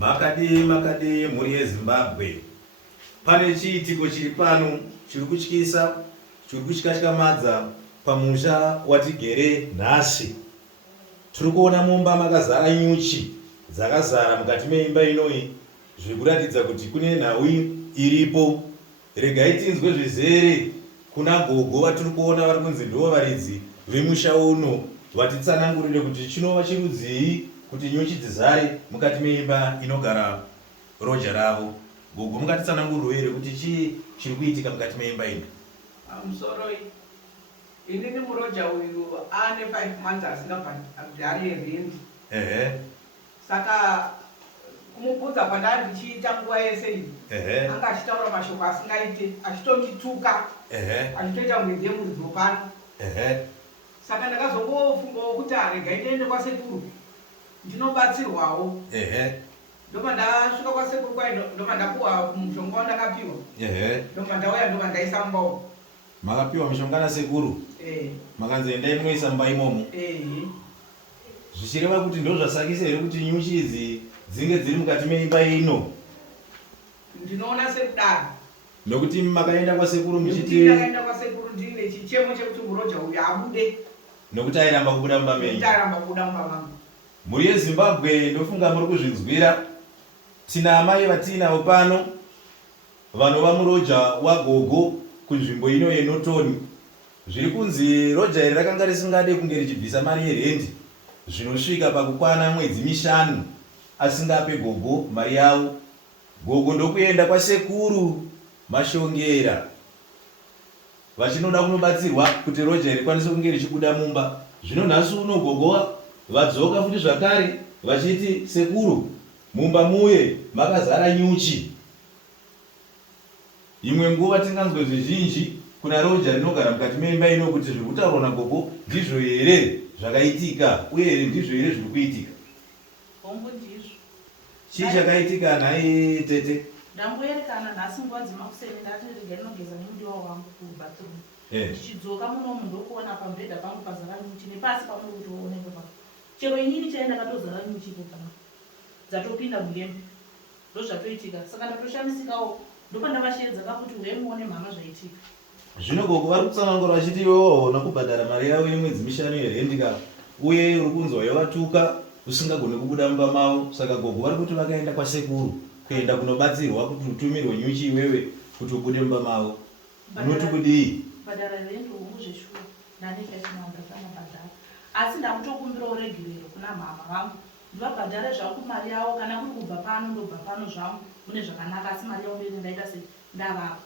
Makadi mhuri yeZimbabwe. Pane chiitiko chiri pano chiri kutyisa, chiri kutyatyamadza pamusha watigere nhasi. Tiri kuona mumba makazara nyuchi dzakazara mukati meimba inoyi, zviri kuratidza kuti kune nhau iripo. Regai tinzwe zvizere kuna gogo vatiri kuona vari kunzi ndivo varidzi vemusha uno, vatitsanangurire kuti chinova chirudzii kuti nyuchi dzizare mukati meimba inogara roja ravo. Gogo, mungatitsanangurire here kuti chii chiri kuitika mukati meimba ino? Musoro inini muroja uyu ane 5 months asingabhadhari rent. Saka kumubvunza kwandanga ndichiita nguva yese iyi, anga achitaura mashoko asingaite, achitondituka, achitoita kunge ndiye muridzi wopano. Saka ndakazongofungawo kuti regai ndiende kwasekuru ndinobatsirwawo. Ndobva ndasvika kwasekuru kwai ndobva ndapuwa mushonga wandakapiwa. Ndobva ndauya ndobva ndaisa mumbawo. Makapiwa mushonga nasekuru? Makanzi endai munoisa mumba imomo? Zvichireva kuti ndo zvasakisa here kuti nyuchi idzi dzinge dziri mukati meimba ino? Ndinoona sekudaro. Nokuti makaenda kwasekuru muchiti? Ndakaenda kwasekuru ndine chichemo chekuti muroja uyu abude. Nokuti airamba kubuda mumba menyu? Airamba kubuda mumba mangu. Mhuri yeZimbabwe ndofunga muri kuzvinzwira. Tina amai vatinavo pano vanova muroja wagogo kunzvimbo ino yeNotoni. Zviri kunzi roja iri rakanga risingade kunge richibvisa mari yerendi zvinosvika pakukwana mwedzi 5 asingape gogo mari yavo. Gogo ndokuenda kwasekuru Mashongera vachinoda kunobatsirwa kuti roja rikwanise kunge richibuda mumba. Zvino nhasi uno gogo vadzoka futi zvakare vachiti sekuru, mumba muye makazara nyuchi. Imwe nguva tinganzwe zvizhinji kuna roja rinogara mukati meimba ino kuti zviri kutaurwa nagogo ndizvo here zvakaitika, uye ndizvo here zviri kuitika? Hongu ndizvo. Chii chakaitika nhai tete? Ndamboerekana nhasi nguva dzemakuseni ndati regai ndinogeza nemudiwa wangu kubathroom. Ndichidzoka munomu ndokuona pambhedha pangu pazara nyuchi nepasi pamuri kuti wooneka pa. Chero inini chaenda katozara nyuchi ipo pana. Dzatopinda mugembe. Ndozvatoitika. Saka ndatoshamisikawo. Ndopa ndavashedza kakuti wemuone mama zvaitika. Zvino gogo vari kutsanangura vachiti iwewo hauna kubhadhara mari yavo yemwedzi 5 yerendika, uye uri kunzwa yavatuka usingagoni kubuda mumba mavo. Saka gogo vari kuti vakaenda kwasekuru kuenda kunobatsirwa kuti utumirwe nyuchi iwewe kuti ubude mumba mavo. Unoti kudii? Bhadhara rento hongu zveshuwa nani kaisinaandasana bhadhara. Asi ndakutokumbirawo regirero kuna mama vangu. Ndivabhadhare zvangu mari yavo, kana kuri kubva pano ndobva pano zvangu mune zvakanaka, asi mari yavo mberi ndaita ndavapa.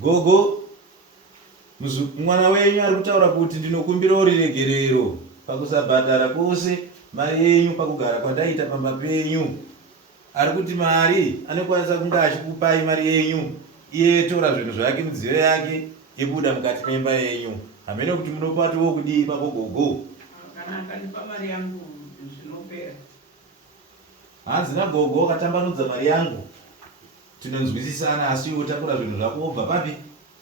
Gogo, mwana wenyu ari kutaura kuti ndinokumbirawo riregerero pakusabhadhara kwose mari yenyu pakugara kwandaita pamba penyu. Ari kuti mari anokwanisa kunge achikupai mari yenyu, iye tora zvinhu zvake, midziyo yake ibuda mukati memba yenyu. Hamene kuti munopatiwo kudii papo gogo? Kana akanipa mari yangu zvinopera. Hanzi nagogo wakatambanudza mari yangu. Tinonzwisisana, asi wotakura zvinhu zvako wobva papi?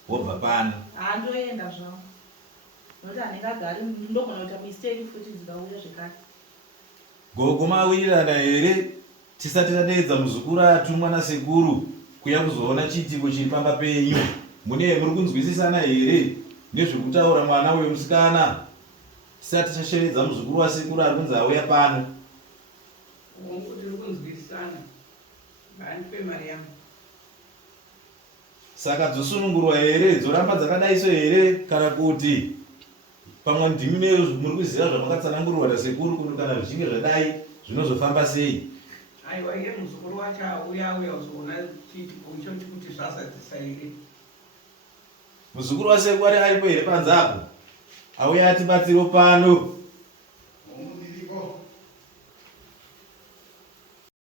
Wobva pano. Ndoenda zvangu. Nokuti handingagari ndogona kuita mistake futi dzikauya zvekare. Gogo, mawirirana here tisati tadeedza muzukuru atumwa nasekuru kuya kuzoona chiitiko chiri pamba penyu? Muri kunzwisisana here nezviri kutaura mwana wemusikana tisati tasheredza muzukuru wasekuru ari kunzi auya pano? Hongu tiri kunzwisisana. Ngandipe mari yangu. Saka dzosunungurwa here, dzoramba dzakadaiso here, kana kuti pamwe ndimi muri kuziva zvamakatsanangurwa nasekuru kuti kana zvichinge zvadai zvinozofamba sei? Aiwa, iye muzukuru wacho auya uzoona chiitiko ichochi kuti zvazadzisa here. Muzukuru wasekuru aripo here panze apo? Auya atibatsiro pano.